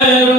Hare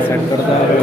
set करता है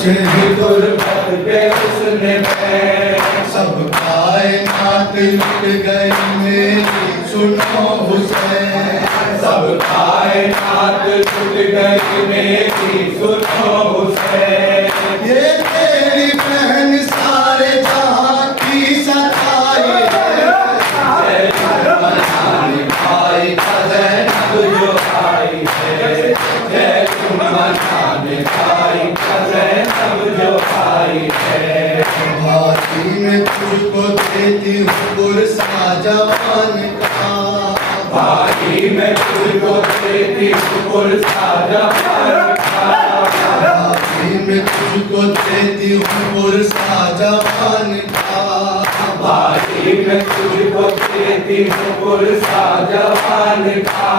चेहरे गुरबत पे उसने सब कायनात लुट गई मेरी सुनो हुसैन सब कायनात लुट गई मेरी सुनो हुसैन ये तेरी बहन सारे जहां की सताई है भाई का ज़ैनब जो आई है जय मनाने भाई का ज़ैनब जो आई है भाई मैं तुझको देती हूँ पुरसा जवान का भाई मैं तुझको देती हूँ पुरसा जवान का भाई मैं तुझको देती हूँ पुरसा जवान का भाई मैं तुझको देती हूँ पुरसा जवान का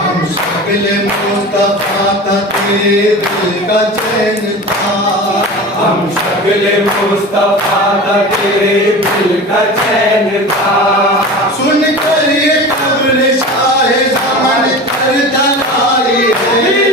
हम शक्ल मुस्तफा का तेरे दिल का चैन था हम शक्ल मुस्तफा का तेरे दिल का चैन था सुन कर ये कब्र शाह ज़मान कर दलाई है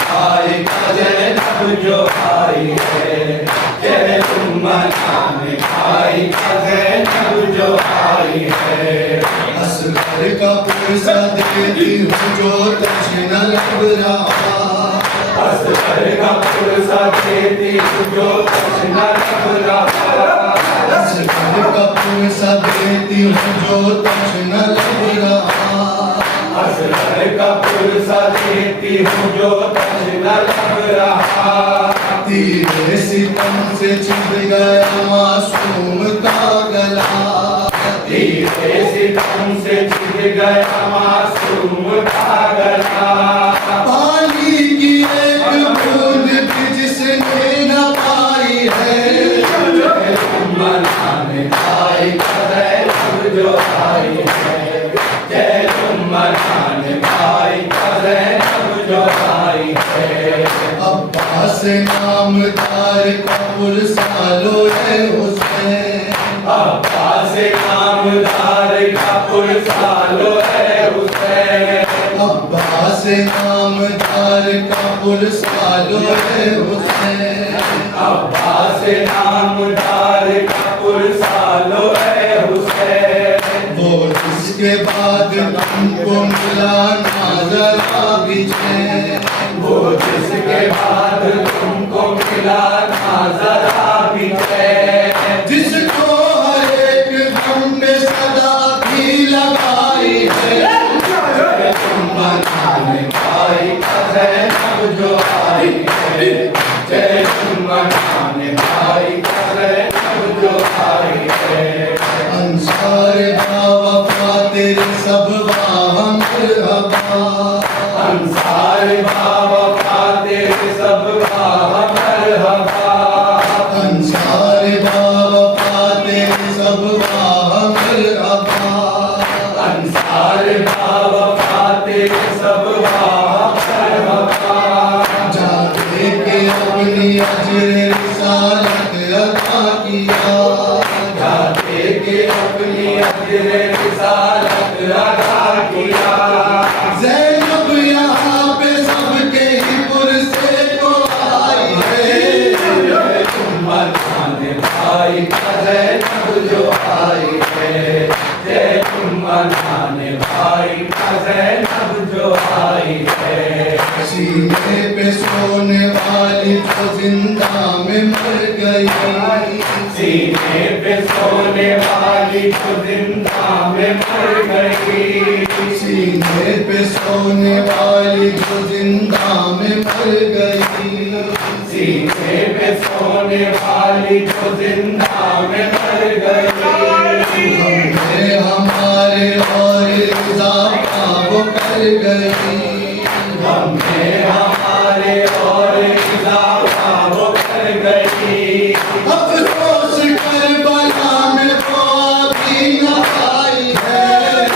भाई का ज़ैनब जो आई है जय मनाने भाई का ज़ैनब जो आई है असगर का पुरसा देती हूँ जो तश्न लब रहा असगर का पुरसा देती हूँ जो तश्न लब रहा असगर का पुरसा देती हूँ जो तश्न लब रहा असगर का पुरसा देती हूँ जो तश्न लब रहा तेरे सितम से छिप गया मासूम का गला तेरे सितम से छिप गया मासूम का गला पानी की एक बूंद भी जिसने न पाई है मनाने भाई का ज़ैनब जो आई है जय मनाने भाई का ज़ैनब जो आई है अब्बास नामदार का पुरसा लो है हुसैन अब्बास नामदार का पुरसा लो है हुसैन अब्बास नामदार का पुरसा लो है हुसैन अब्बास नामदार का पुरसा लो है हुसैन वो जिसके बाद तुमको मिला नाज़रा भी चैन वो जिसके बाद तुमको मिला नाज़रा भी चैन जिसको हर एक गम पे सदा भी लगाई है तुम मनाने भाई का ज़ैनब जो आई है जय मनाने भाई का ज़ैनब जो आई है अंसार बावफा तेरे सब वाहम मरहबा अंसार बावफा तेरे सब वाहम मरहबा अंसार बावफा तेरे सब वाहम मरहबा अंसार बावफा तेरे सब वाहम मरहबा जाते के अपनी अजर रिसालत अता किया जाते के अपनी अजर रिसालत अता किया ज़ैनब यहाँ पे सबके ही पुरसे को आई है तुम मनाने भाई का ज़ैनब जो आई है जय तुम मनाने भाई का ज़ैनब जो आई है सीने पे सोने वाली तो जिंदा में मर गई सीने पे सोने वाली तो जिंदा में मर गई सीने पे सोने वाली तो जिंदा में मर गई सीने पे सोने वाली तो जिंदा में मर गई हमने हमारे और इज़ाफ़ा वो कर गई हमने हमारे और इज़ाफ़ा वो कर गई अफ़सोस करबला में वो अभी न आई है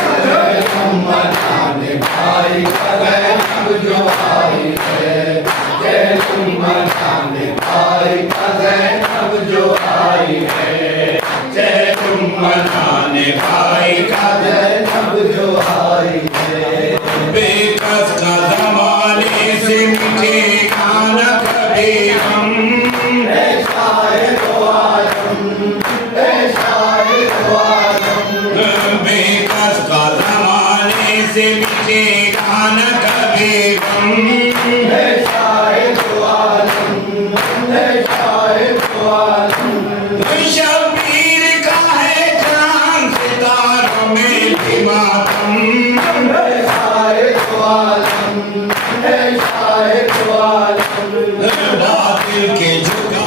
तुम मनाने भाई का ज़ैनब जो आई है जय तुम मनाने भाई का ज़ैनब जो आई है जय तुम मनाने भाई का ज़ैनब जो आई है दिल के जुगा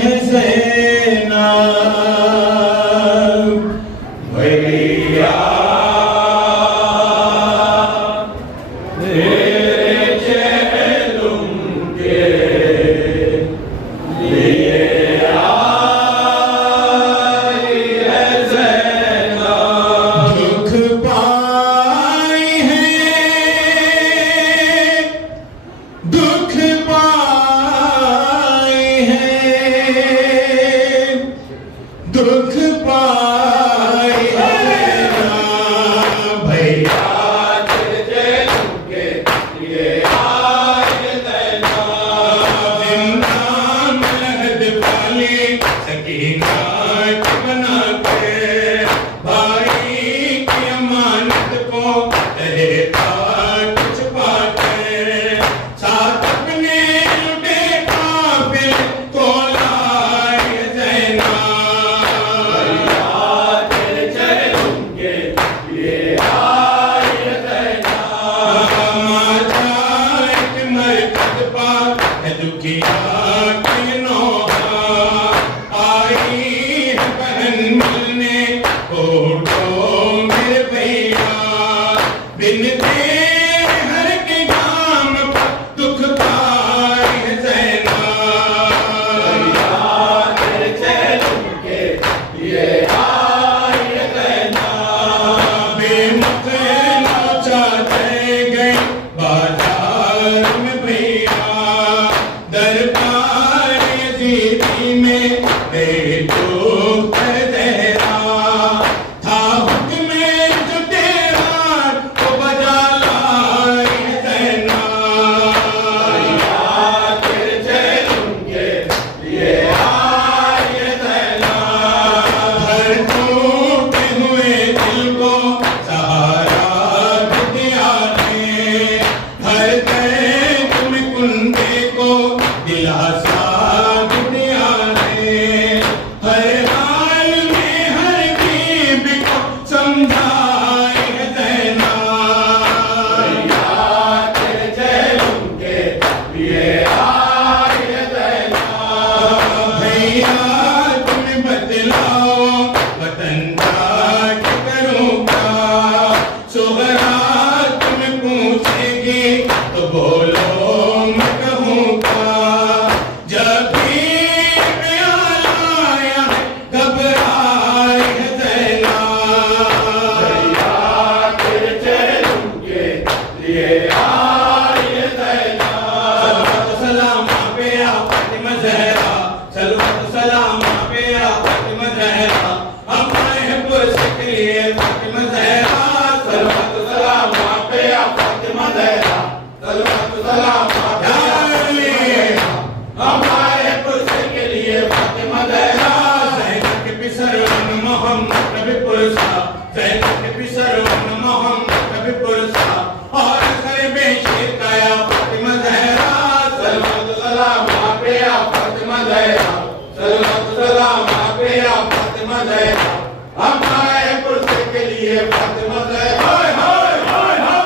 है ज़ैनब भैया तेरे चेहरों के लिए आई है ज़ैनब दुख पाई है दुख पाई है दुख पाई है भैया तेरे के लिए आए जिंदा महद पाली सकीना बना के भाई की अमानत को रहता कुछ पाके साथ अपने लुटे काफिल को लाए ज़ैनब तेरे चेहरों के लिए आए ज़ैनब माता एक मरकत पर है दुखिया की नौहा आई है बहन मिलने फोटो मेरे भैया बिन दे हर के नाम पर दुख पाए है ज़ैनब तेरे चेहरों के लिए आए है ज़ैनब बेमुखला चाहते गए बाजार में भैया दरबार यजीदी में बेटो है ज़हरा था हुक्म जो तेरा वो बजा लाए है ज़ैनब तेरे चेहरों के लिए आए है ज़ैनब हर टूटे हुए दिल को सहारा दिया ने हर दर्द में कुंदे को दिलासा दिया ने हर हाल में हर गरीब को समझाए है ज़ैनब तेरे चेहरों के लिए आए है ज़ैनब भैया तुम बतलाओ वतन का क्या करूं क्या सुगरा तुम पूछेगी तो बोलो मैं कहूँगा जब भी ख्याल आया है घबराए है ज़ैनब तेरे चेहरों के लिए आए है ज़ैनब सलाम पे आ फातिमा ज़हरा सलवत सलाम पे आ फातिमा ज़हरा हम आए हैं पुरस्कार के लिए फातिमा ज़हरा सलवत सलाम पे आ फातिमा ज़हरा सलवत सलाम पे आ हम आए हैं पुरस्कार के लिए फातिमा ज़हरा ज़ैनब के पिसर मोहम्मद नबी पुरस्कार ज़ैनब के पिसर मोहम्मद नबी पुरस्कार और सर बेशिर काया फातिमा ज़हरा सलवत सलाम पे आ फातिमा ज़हरा सलवत सलाम पे आ फातिमा ज़हरा हम आए पुरस्कार के लिए फातिमा